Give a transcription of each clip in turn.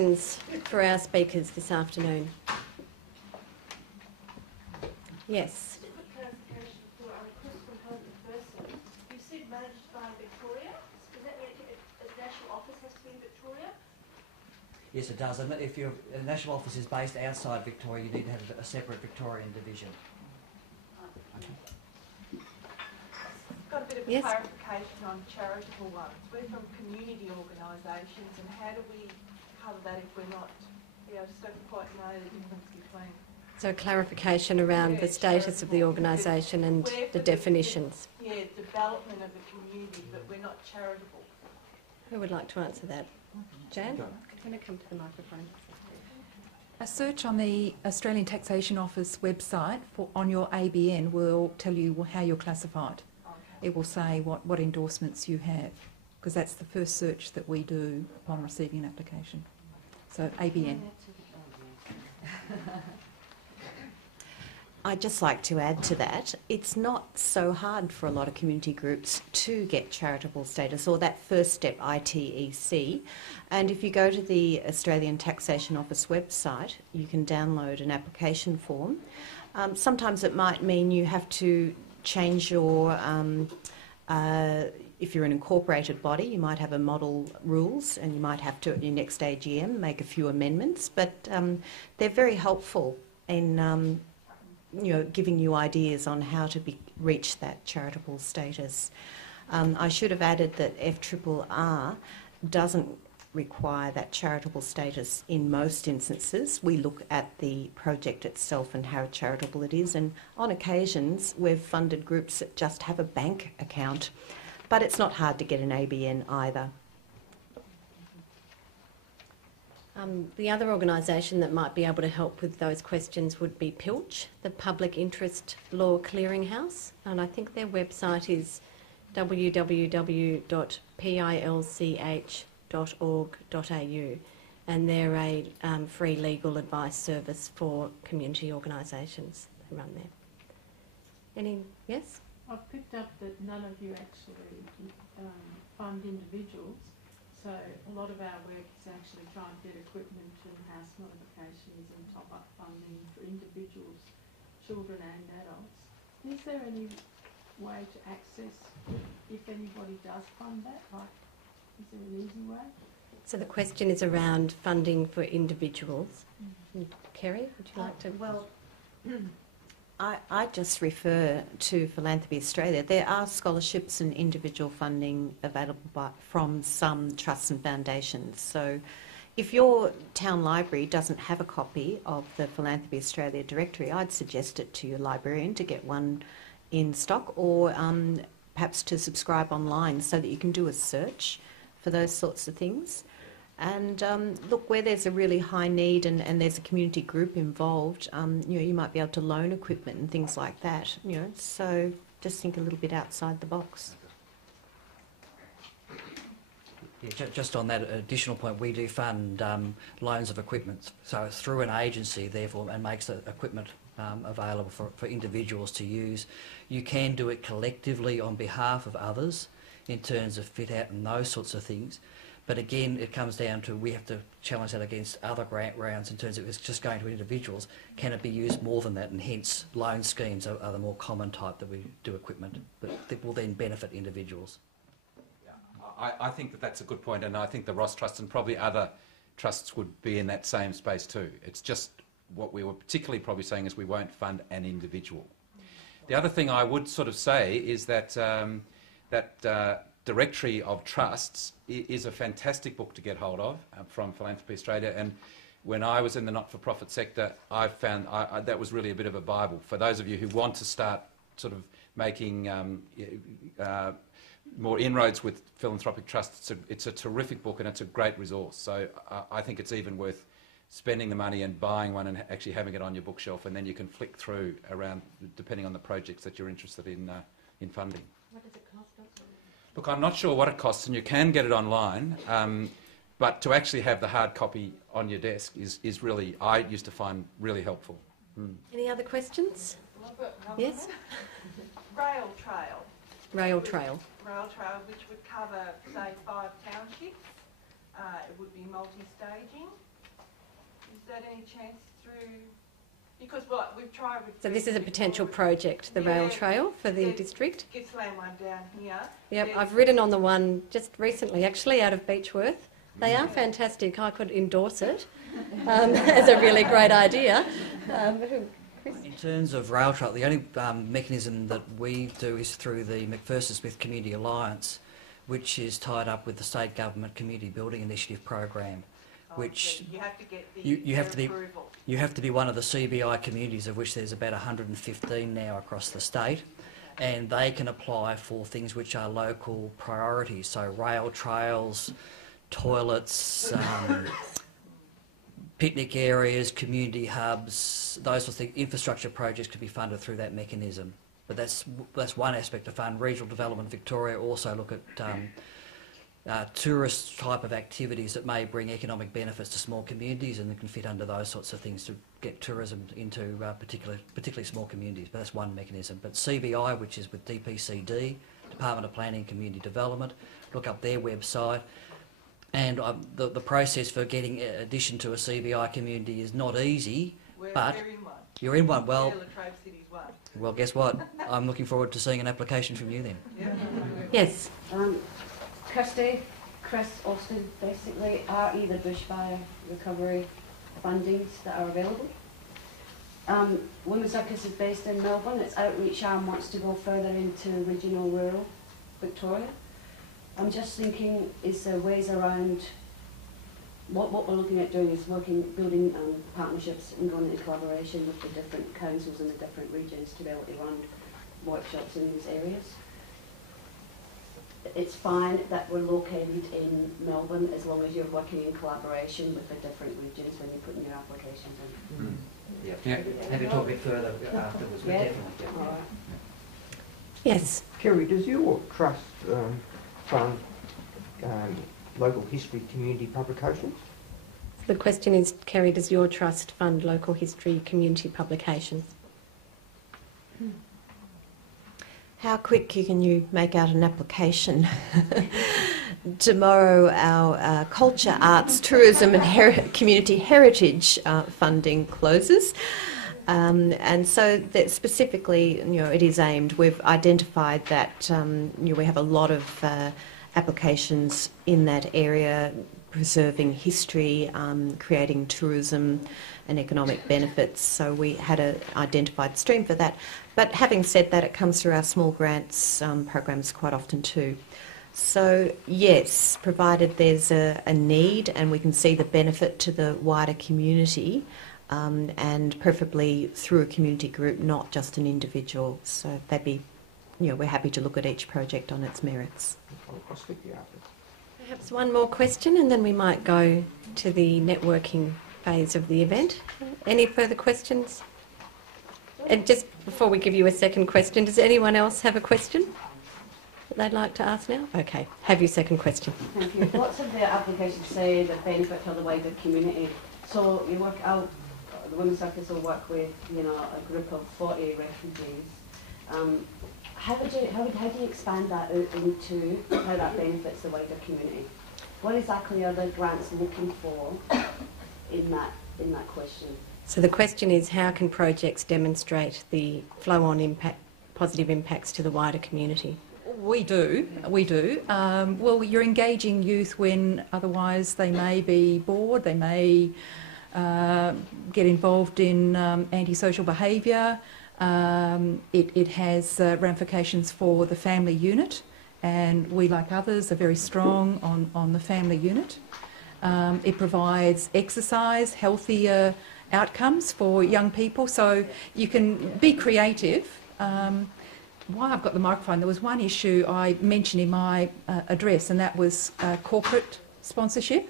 For our speakers this afternoon. Yes. Just a quick clarification for our request from Health person. You said managed by Victoria. Does that mean a national office has to be in Victoria? Yes, it does. And if your national office is based outside Victoria, you need to have a separate Victorian division. Okay. Got a bit of Yes. clarification on charitable ones. We're from community organisations, and how do we cover that if we're not? I just don't quite know the difference between. So clarification around the status of the organisation and the definitions. Yeah, development of the community, but we're not charitable. Who would like to answer that? Jan? Can I come to the microphone? A search on the Australian Taxation Office website on your ABN will tell you how you're classified. Okay. It will say what endorsements you have, because that's the first search that we do upon receiving an application. So ABN. I'd just like to add to that, it's not so hard for a lot of community groups to get charitable status, or that first step, ITEC. And if you go to the Australian Taxation Office website, you can download an application form. Sometimes it might mean you have to change your, if you're an incorporated body, you might have a model rules, and you might have to, at your next AGM, make a few amendments. But they're very helpful in giving you ideas on how to reach that charitable status. I should have added that FRRR doesn't require that charitable status in most instances. We look at the project itself and how charitable it is, and on occasions we've funded groups that just have a bank account, but it's not hard to get an ABN either. The other organisation that might be able to help with those questions would be PILCH, the Public Interest Law Clearinghouse, and I think their website is www.pilch.org.au, and they're a free legal advice service for community organisations. They run there. Yes? I've picked up that none of you actually fund individuals. So a lot of our work is actually trying to get equipment and house modifications and top-up funding for individuals, children and adults. Is there any way to access if anybody does fund that? Is there an easy way? So the question is around funding for individuals. Kerry, would you like to? Well, I just refer to Philanthropy Australia. There are scholarships and individual funding available from some trusts and foundations. So if your town library doesn't have a copy of the Philanthropy Australia directory, I'd suggest it to your librarian to get one in stock, or perhaps to subscribe online so that you can do a search for those sorts of things. And look, where there's a really high need and there's a community group involved, you might be able to loan equipment and things like that. So just think a little bit outside the box. Yeah, just on that additional point, we do fund loans of equipment, so it's through an agency, therefore, and makes the equipment available for individuals to use. You can do it collectively on behalf of others in terms of fit out and those sorts of things. But again, it comes down to we have to challenge that against other grant rounds in terms of it's just going to individuals. Can it be used more than that? And hence, loan schemes are the more common type that we do equipment, but that will then benefit individuals. Yeah, I think that's a good point, and I think the Ross Trust and probably other trusts would be in that same space too. It's just what we were particularly probably saying is we won't fund an individual. The other thing I would sort of say is that Directory of Trusts is a fantastic book to get hold of from Philanthropy Australia, and when I was in the not-for-profit sector, I found that was really a bit of a Bible for those of you who want to start sort of making more inroads with philanthropic trusts. It's a terrific book and it's a great resource, so I think it's even worth spending the money and buying one and actually having it on your bookshelf, and then you can flick through around depending on the projects that you're interested in funding. What does it cost? Look, I'm not sure what it costs, and you can get it online, but to actually have the hard copy on your desk is really, I used to find really helpful. Any other questions? Yes? Rail trail. Rail trail. Rail trail, which would cover, say, 5 townships. It would be multi-staging. that any chance through, because what we've tried with... So this is a potential project, the rail trail for the Yeah. district? Gippsland one down here. Yep, There's- I've ridden on the one just recently, actually, out of Beechworth. They are fantastic. I could endorse it as a really great idea. In terms of rail trail, the only mechanism that we do is through the McPherson Smith Community Alliance, which is tied up with the State Government Community Building Initiative program, which you have to get the you have to be approval. you have to be one of the CBI communities, of which there's about 115 now across the state, and they can apply for things which are local priorities, so rail trails, toilets, picnic areas, community hubs, those sorts of things. Infrastructure projects could be funded through that mechanism. But that's one aspect of fund. Regional Development Victoria also look at tourist type of activities that may bring economic benefits to small communities, and it can fit under those sorts of things to get tourism into particularly small communities. But that's one mechanism. But CBI, which is with DPCD, Department of Planning and Community Development, look up their website. And the process for getting addition to a CBI community is not easy, but We're in one. you're in one. Well, Latrobe City's one. well, guess what? I'm looking forward to seeing an application from you then. Yeah. Yes. Chris Austin, basically, are either bushfire recovery fundings that are available. Women's Circus is based in Melbourne. Its outreach arm wants to go further into regional rural Victoria. I'm just thinking, is there ways around, what we're looking at doing is building partnerships and going into collaboration with the different councils in the different regions to be able to run workshops in these areas. It's fine that we're located in Melbourne as long as you're working in collaboration with the different regions when you're putting your applications in. Yeah. Have you talk a bit further afterwards? Yeah. Definitely. All right. Yes. Kerry, does your trust fund local history community publications? The question is, Kerry, does your trust fund local history community publications? How quick can you make out an application? Tomorrow our culture, arts, tourism and community heritage funding closes. And so that specifically, it is aimed. We've identified that we have a lot of applications in that area, preserving history, creating tourism and economic benefits. So we had an identified stream for that. But having said that, it comes through our small grants programs quite often too. So yes, provided there's a need and we can see the benefit to the wider community, and preferably through a community group, not just an individual. So they'd be, we're happy to look at each project on its merits. I'll speak to you after. Perhaps one more question and then we might go to the networking phase of the event. Any further questions? And just before we give you a second question, does anyone else have a question that they'd like to ask now? Okay, have your second question. Thank you. Lots of the applications say the benefit to the wider community. So you work out, the Women's Circus will work with, a group of 40 refugees. How do you expand that out into how that benefits the wider community? What exactly are the grants looking for in that question? So the question is, how can projects demonstrate the flow-on impact, positive impacts to the wider community? We do. Well, you're engaging youth when otherwise they may be bored, they may get involved in antisocial behaviour. It has ramifications for the family unit, and we, like others, are very strong on the family unit. It provides exercise, healthier outcomes for young people, so you can be creative. While I've got the microphone, there was one issue I mentioned in my address, and that was corporate sponsorship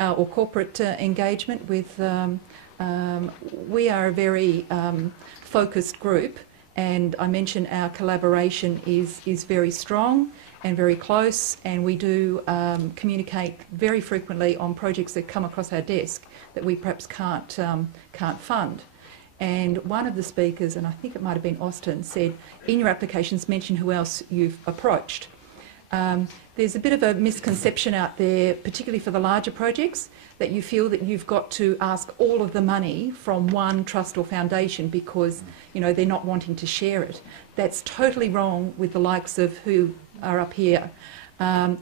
or corporate engagement with... we are a very focused group, and I mentioned our collaboration is very strong and very close, and we do communicate very frequently on projects that come across our desk that we perhaps can't fund. And one of the speakers, and I think it might have been Austin, said, in your applications mention who else you've approached. There's a bit of a misconception out there, particularly for the larger projects, that you feel that you've got to ask all of the money from one trust or foundation because, you know, they're not wanting to share it. That's totally wrong with the likes of who are up here.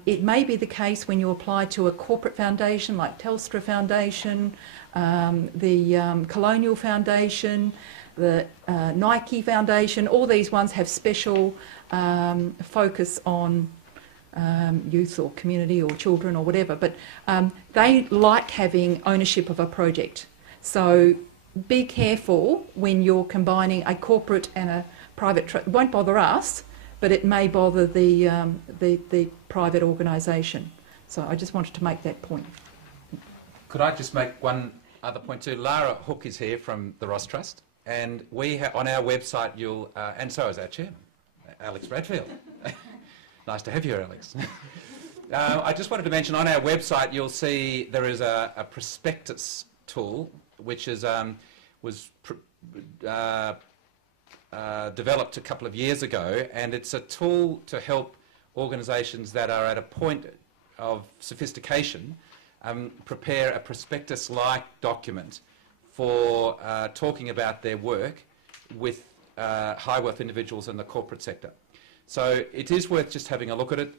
It may be the case when you apply to a corporate foundation like Telstra Foundation, the Colonial Foundation, the Nike Foundation. All these ones have special focus on youth or community or children or whatever, but they like having ownership of a project. So be careful when you're combining a corporate and a private trust. It won't bother us, but it may bother the private organisation. So I just wanted to make that point. Could I just make one other point too? Lara Hook is here from the Ross Trust, and we on our website you'll, and so is our chairman, Alex Bradfield. Nice to have you, Alex. I just wanted to mention on our website you'll see there is a prospectus tool which is, was developed a couple of years ago, and it's a tool to help organisations that are at a point of sophistication prepare a prospectus-like document for talking about their work with high wealth individuals in the corporate sector. So it is worth just having a look at it.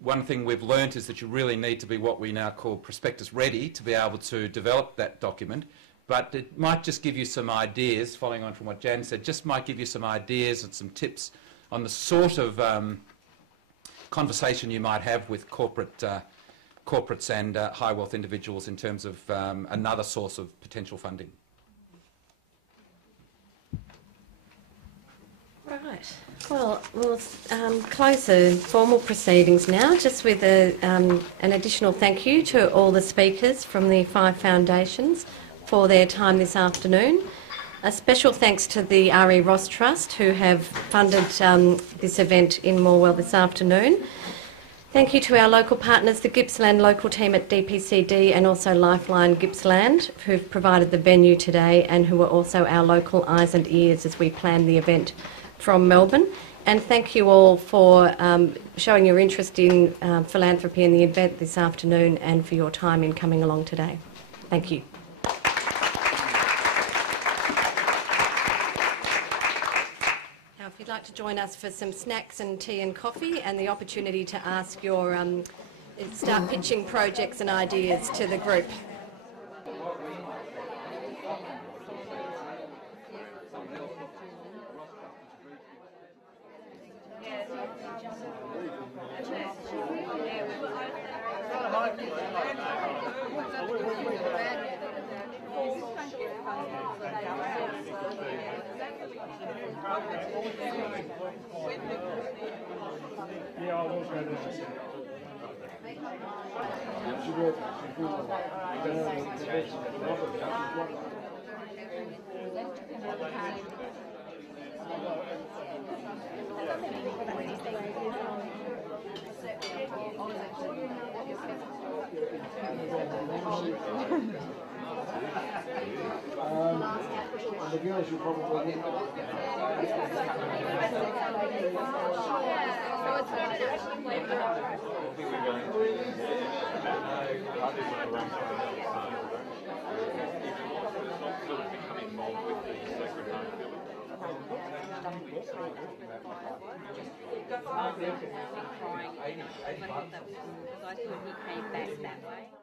One thing we've learnt is that you really need to be what we now call prospectus ready to be able to develop that document, but it might just give you some ideas, following on from what Jan said, just might give you some ideas and some tips on the sort of conversation you might have with corporates and high wealth individuals in terms of another source of potential funding. Right. Well, we'll close the formal proceedings now, just with an additional thank you to all the speakers from the 5 foundations for their time this afternoon. A special thanks to the RE Ross Trust, who have funded this event in Morwell this afternoon. Thank you to our local partners, the Gippsland local team at DPCD and also Lifeline Gippsland, who've provided the venue today and who are also our local eyes and ears as we plan the event from Melbourne. And thank you all for showing your interest in philanthropy and the event this afternoon and for your time in coming along today. Thank you. Now, if you'd like to join us for some snacks and tea and coffee and the opportunity to ask your, start pitching projects and ideas to the group. The viewers will probably Trying, because I thought he came back that way.